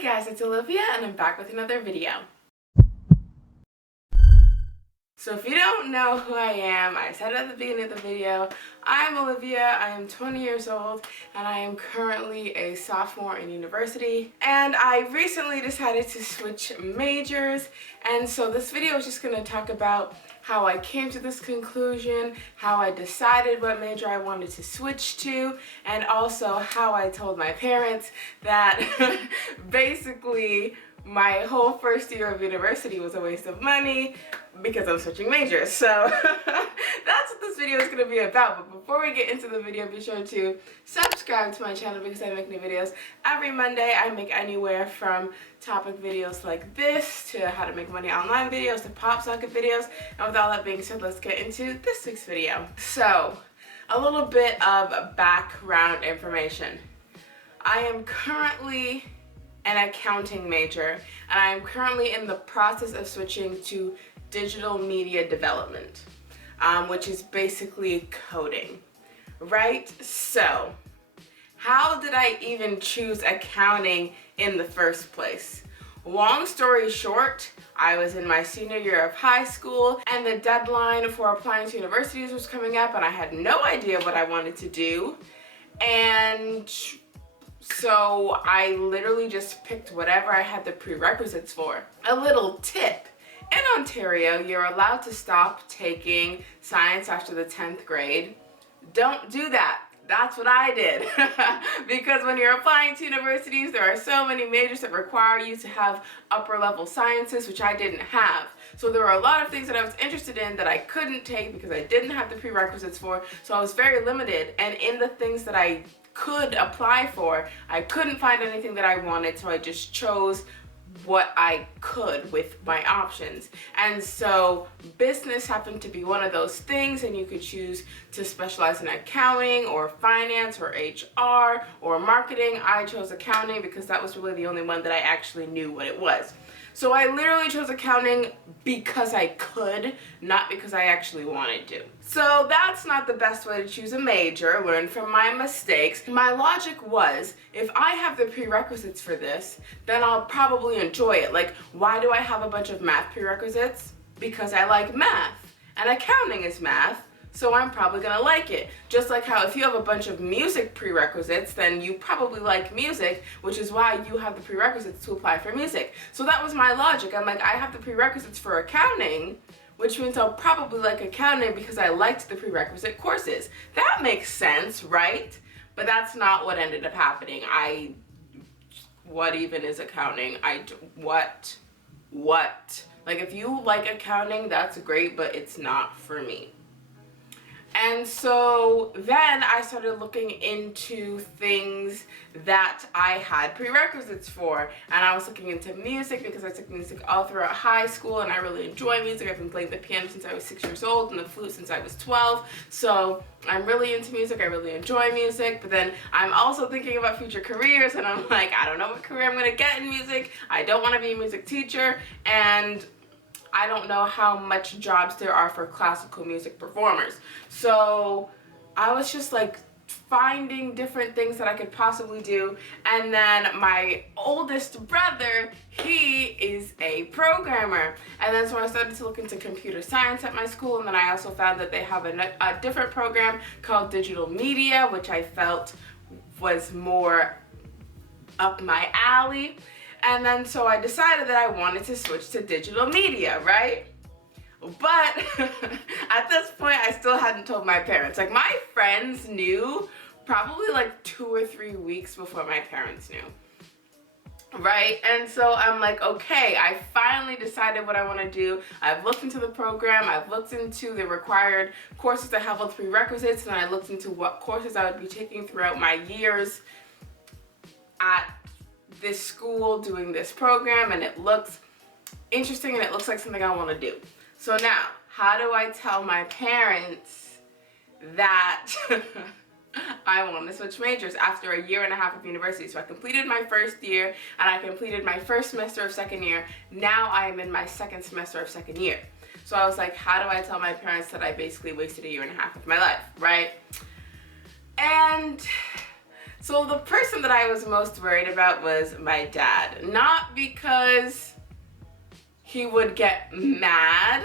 Hey guys, it's Olivia and I'm back with another video. So if you don't know who I am, I said at the beginning of the video, I'm Olivia, I am 20 years old, and I am currently a sophomore in university. And I recently decided to switch majors, and so this video is just going to talk about how I came to this conclusion, how I decided what major I wanted to switch to, and also how I told my parents that basically my whole first year of university was a waste of money because I'm switching majors. So that's what this video is going to be about. But before we get into the video, be sure to subscribe to my channel because I make new videos every Monday. I make anywhere from topic videos like this to how to make money online videos to pop socket videos. And with all that being said, let's get into this week's video. So a little bit of background information. I am currently an accounting major, and I am currently in the process of switching to digital media development, which is basically coding, right? So how did I even choose accounting in the first place? Long story short, I was in my senior year of high school and the deadline for applying to universities was coming up, and I had no idea what I wanted to do. And so I literally just picked whatever I had the prerequisites for. A little tip: in Ontario, you're allowed to stop taking science after the 10th grade. Don't do that. That's what I did. Because when you're applying to universities, there are so many majors that require you to have upper level sciences, which I didn't have. So there were a lot of things that I was interested in that I couldn't take because I didn't have the prerequisites for. So I was very limited, and in the things that I could apply for, I couldn't find anything that I wanted, so I just chose what I could with my options. And so business happened to be one of those things, and you could choose to specialize in accounting or finance or HR or marketing. I chose accounting because that was really the only one that I actually knew what it was. So I literally chose accounting because I could, not because I actually wanted to. So that's not the best way to choose a major. Learn from my mistakes. My logic was, if I have the prerequisites for this, then I'll probably enjoy it. Like, why do I have a bunch of math prerequisites? Because I like math, and accounting is math. So I'm probably gonna like it. Just like how if you have a bunch of music prerequisites, then you probably like music, which is why you have the prerequisites to apply for music. So that was my logic. I'm like, I have the prerequisites for accounting, which means I'll probably like accounting because I liked the prerequisite courses. That makes sense, right? But that's not what ended up happening. What even is accounting? What? Like, if you like accounting, that's great, but it's not for me. And so then I started looking into things that I had prerequisites for. And I was looking into music because I took music all throughout high school, and I really enjoy music. I've been playing the piano since I was 6 years old and the flute since I was 12. So I'm really into music. I really enjoy music. But then I'm also thinking about future careers, and I'm like, I don't know what career I'm going to get in music. I don't want to be a music teacher, and I don't know how much jobs there are for classical music performers. So I was just like finding different things that I could possibly do. And then my oldest brother, he is a programmer. And then so I started to look into computer science at my school. And then I also found that they have a different program called digital media, which I felt was more up my alley. And then so I decided that I wanted to switch to digital media, right? But at this point, I still hadn't told my parents. Like, my friends knew probably like 2 or 3 weeks before my parents knew, right? And so I'm like, okay, I finally decided what I want to do. I've looked into the program, I've looked into the required courses that have all the prerequisites, and I looked into what courses I would be taking throughout my years at this school doing this program, and it looks interesting and it looks like something I want to do. So now, how do I tell my parents that I want to switch majors after a year and a half of university? So I completed my first year and I completed my first semester of second year. Now I am in my second semester of second year. So I was like, how do I tell my parents that I basically wasted a year and a half of my life, right? And So the person that I was most worried about was my dad. Not because he would get mad,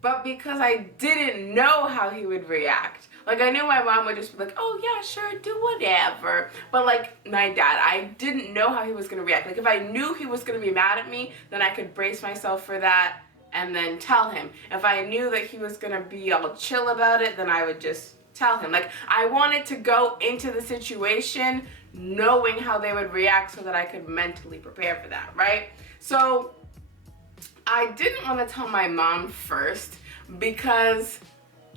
but because I didn't know how he would react. Like, I knew my mom would just be like, oh yeah, sure, do whatever. But like my dad, I didn't know how he was gonna react. Like, if I knew he was gonna be mad at me, then I could brace myself for that and then tell him. If I knew that he was gonna be all chill about it, then I would just tell him. Like, I wanted to go into the situation knowing how they would react so that I could mentally prepare for that, right? So I didn't want to tell my mom first because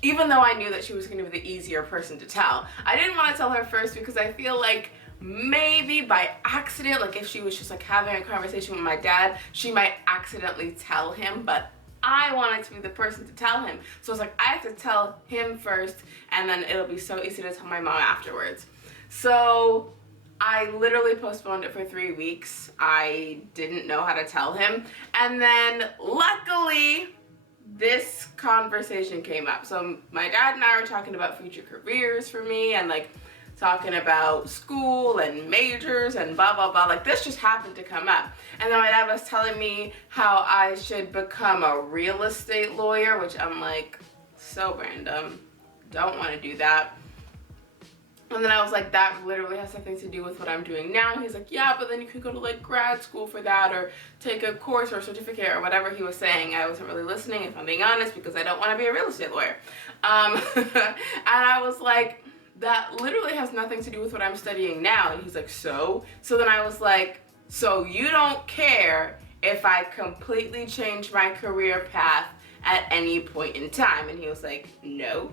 even though I knew that she was going to be the easier person to tell, I didn't want to tell her first because I feel like maybe by accident, like if she was just like having a conversation with my dad, she might accidentally tell him, but I wanted to be the person to tell him. So it's like, I have to tell him first and then it'll be so easy to tell my mom afterwards. So I literally postponed it for 3 weeks. I didn't know how to tell him. And then luckily, this conversation came up. So my dad and I were talking about future careers for me and like talking about school and majors and blah, blah, blah. Like, this just happened to come up. And then my dad was telling me how I should become a real estate lawyer, which I'm like, so random. Don't want to do that. And then I was like, that literally has something to do with what I'm doing now. And he's like, yeah, but then you could go to like grad school for that or take a course or a certificate or whatever he was saying. I wasn't really listening, if I'm being honest, because I don't want to be a real estate lawyer. And I was like, that literally has nothing to do with what I'm studying now. And he's like, so? So then I was like, so you don't care if I completely change my career path at any point in time? And he was like, no.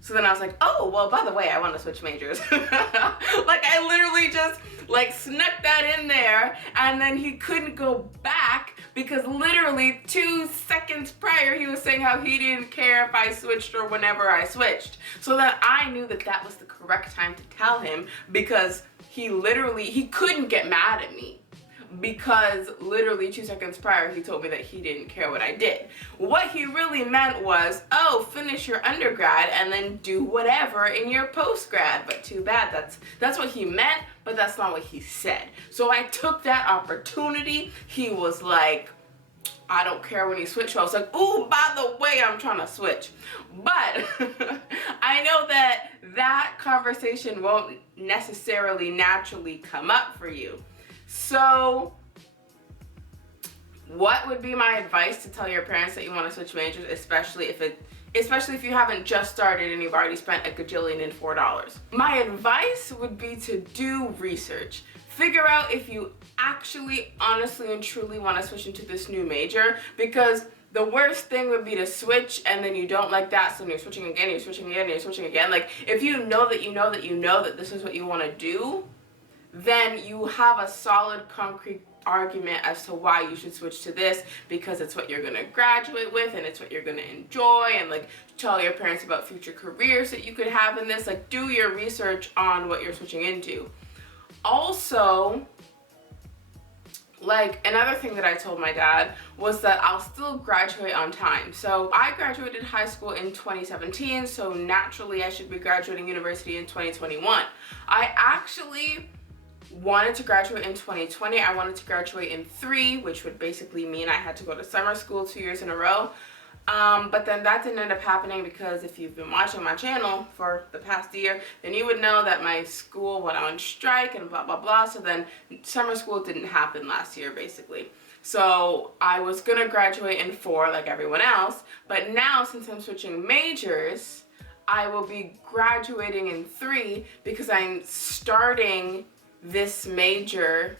So then I was like, oh, well, by the way, I want to switch majors. Like, I literally just like snuck that in there, and then he couldn't go back because literally 2 seconds prior he was saying how he didn't care if I switched or whenever I switched. So then I knew that that was the correct time to tell him because he couldn't get mad at me. Because literally 2 seconds prior he told me that he didn't care what I did. What he really meant was, oh, finish your undergrad and then do whatever in your postgrad. But too bad, that's what he meant, but that's not what he said. So I took that opportunity. He was like, I don't care when you switch. So I was like, ooh, by the way, I'm trying to switch. But I know that that conversation won't necessarily naturally come up for you. So what would be my advice to tell your parents that you want to switch majors, especially if you haven't just started and you've already spent a gajillion and $4? My advice would be to do research. Figure out if you actually, honestly, and truly want to switch into this new major, because the worst thing would be to switch and then you don't like that, so then you're switching again, you're switching again, you're switching again. Like, if you know that this is what you want to do, then you have a solid, concrete argument as to why you should switch to this, because it's what you're going to graduate with and it's what you're going to enjoy, and like tell your parents about future careers that you could have in this. Like, do your research on what you're switching into. Also, like, another thing that I told my dad was that I'll still graduate on time. So I graduated high school in 2017, so naturally I should be graduating university in 2021. I actually wanted to graduate in 2020. I wanted to graduate in 3, which would basically mean I had to go to summer school 2 years in a row. But then that didn't end up happening because if you've been watching my channel for the past year, then you would know that my school went on strike and blah, blah, blah. So then summer school didn't happen last year, basically. So I was gonna graduate in 4 like everyone else, but now since I'm switching majors, I will be graduating in 3 because I'm starting this major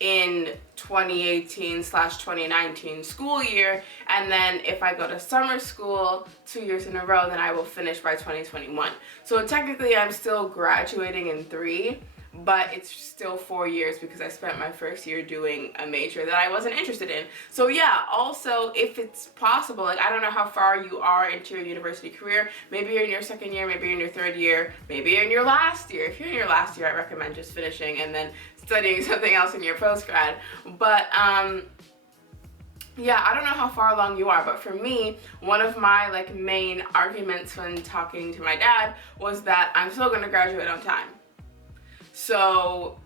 in 2018/2019 school year, and then if I go to summer school 2 years in a row, then I will finish by 2021. So technically I'm still graduating in 3, but it's still 4 years because I spent my first year doing a major that I wasn't interested in. So yeah, also if it's possible, like, I don't know how far you are into your university career. Maybe you're in your 2nd year, maybe you're in your 3rd year, maybe you're in your last year. If you're in your last year, I recommend just finishing and then studying something else in your postgrad. But yeah, I don't know how far along you are, but for me, one of my like main arguments when talking to my dad was that I'm still gonna graduate on time. So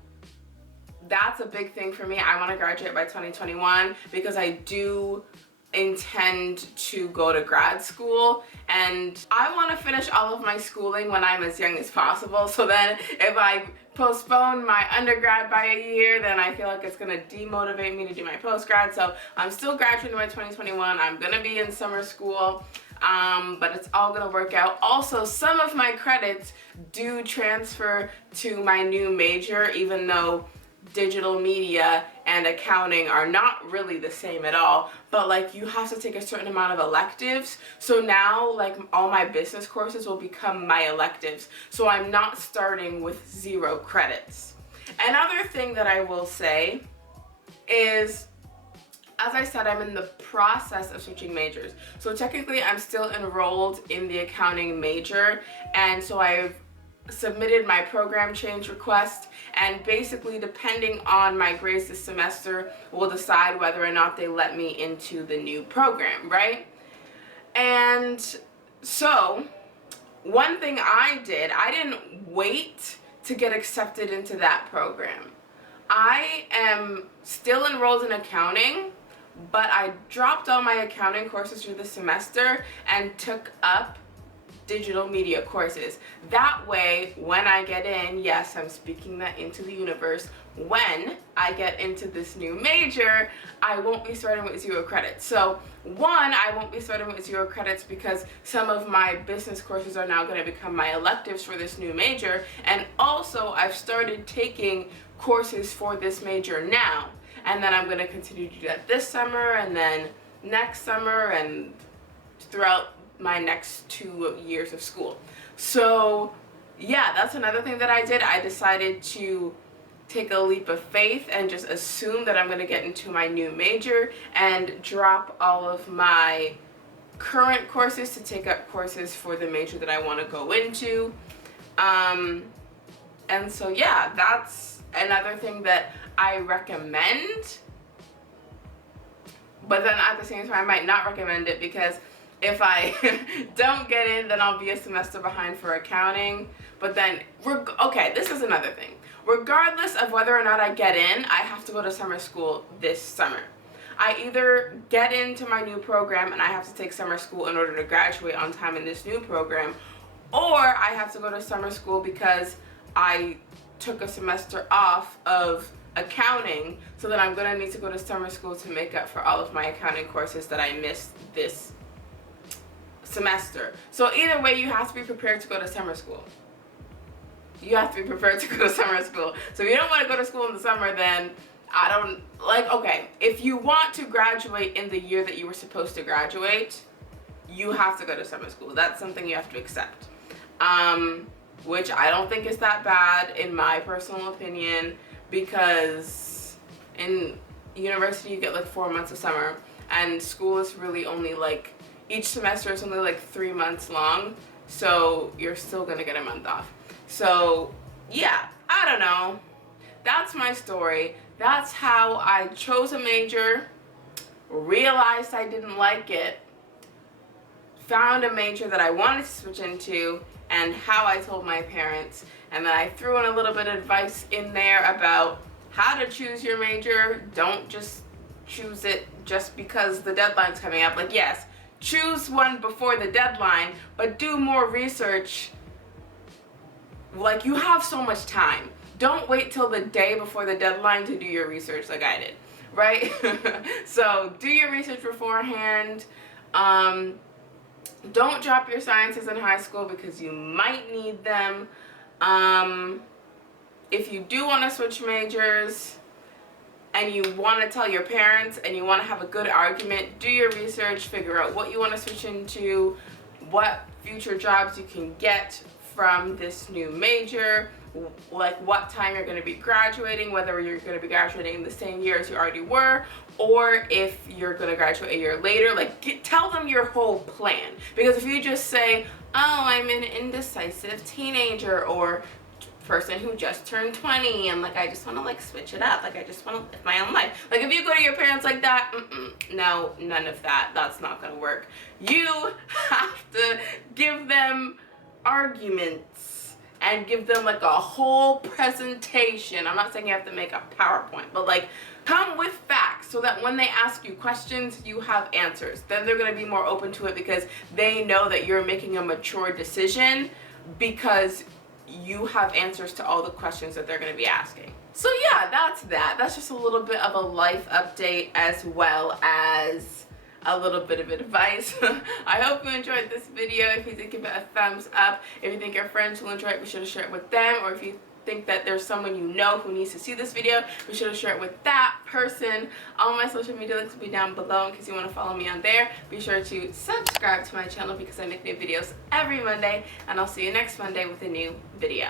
that's a big thing for me. I want to graduate by 2021 because I do intend to go to grad school, and I want to finish all of my schooling when I'm as young as possible. So then if I postpone my undergrad by a year, then I feel like it's going to demotivate me to do my postgrad. So I'm still graduating by 2021. I'm going to be in summer school. But it's all gonna work out. Also, some of my credits do transfer to my new major, even though digital media and accounting are not really the same at all, but like you have to take a certain amount of electives. So now like all my business courses will become my electives. So I'm not starting with 0 credits. Another thing that I will say is, as I said, I'm in the process of switching majors. So technically I'm still enrolled in the accounting major, and so I've submitted my program change request, and basically depending on my grades this semester will decide whether or not they let me into the new program, right? And so one thing I didn't wait to get accepted into that program. I am still enrolled in accounting, but I dropped all my accounting courses through the semester and took up digital media courses. That way, when I get in, yes, I'm speaking that into the universe, when I get into this new major, I won't be starting with 0 credits. So one, I won't be starting with 0 credits because some of my business courses are now going to become my electives for this new major, and also I've started taking courses for this major now, and then I'm going to continue to do that this summer and then next summer and throughout my next 2 years of school. So yeah, that's another thing that I did. I decided to take a leap of faith and just assume that I'm going to get into my new major and drop all of my current courses to take up courses for the major that I want to go into. And so yeah, that's another thing that I recommend, but then at the same time I might not recommend it, because if I don't get in, then I'll be a semester behind for accounting. But then, okay, this is another thing. Regardless of whether or not I get in, I have to go to summer school this summer. I either get into my new program and I have to take summer school in order to graduate on time in this new program, or I have to go to summer school because I took a semester off of accounting, so that I'm gonna need to go to summer school to make up for all of my accounting courses that I missed this semester. So either way, you have to be prepared to go to summer school. You have to be prepared to go to summer school. So if you don't want to go to school in the summer, then I don't, like, okay, if you want to graduate in the year that you were supposed to graduate, you have to go to summer school. That's something you have to accept. Which I don't think is that bad in my personal opinion, because in university you get like 4 months of summer, and school is really only like, each semester is only like 3 months long, so you're still gonna get a month off. So yeah, I don't know. That's my story. That's how I chose a major, realized I didn't like it, found a major that I wanted to switch into, and how I told my parents. And then I threw in a little bit of advice in there about how to choose your major. Don't just choose it just because the deadline's coming up. Like, yes, choose one before the deadline, but do more research. Like, you have so much time. Don't wait till the day before the deadline to do your research like I did, right? So do your research beforehand. Don't drop your sciences in high school because you might need them. If you do want to switch majors and you want to tell your parents and you want to have a good argument, do your research, figure out what you want to switch into, what future jobs you can get from this new major, like what time you're going to be graduating, whether you're going to be graduating in the same year as you already were, or if you're going to graduate a year later. Like, tell them your whole plan. Because if you just say, oh, I'm an indecisive teenager or person who just turned 20 and like I just want to like switch it up, like I just want to live my own life, like if you go to your parents like that, no, none of that. That's not going to work. You have to give them arguments and give them like a whole presentation. I'm not saying you have to make a PowerPoint, but like come with facts so that when they ask you questions, you have answers. Then they're going to be more open to it because they know that you're making a mature decision because you have answers to all the questions that they're going to be asking. So yeah, that's that. That's just a little bit of a life update as well as a little bit of advice. I hope you enjoyed this video. If you did, give it a thumbs up. If you think your friends will enjoy it, be sure to share it with them. Or if you think that there's someone you know who needs to see this video, be sure to share it with that person. All my social media links will be down below in case you want to follow me on there. Be sure to subscribe to my channel because I make new videos every Monday, and I'll see you next Monday with a new video.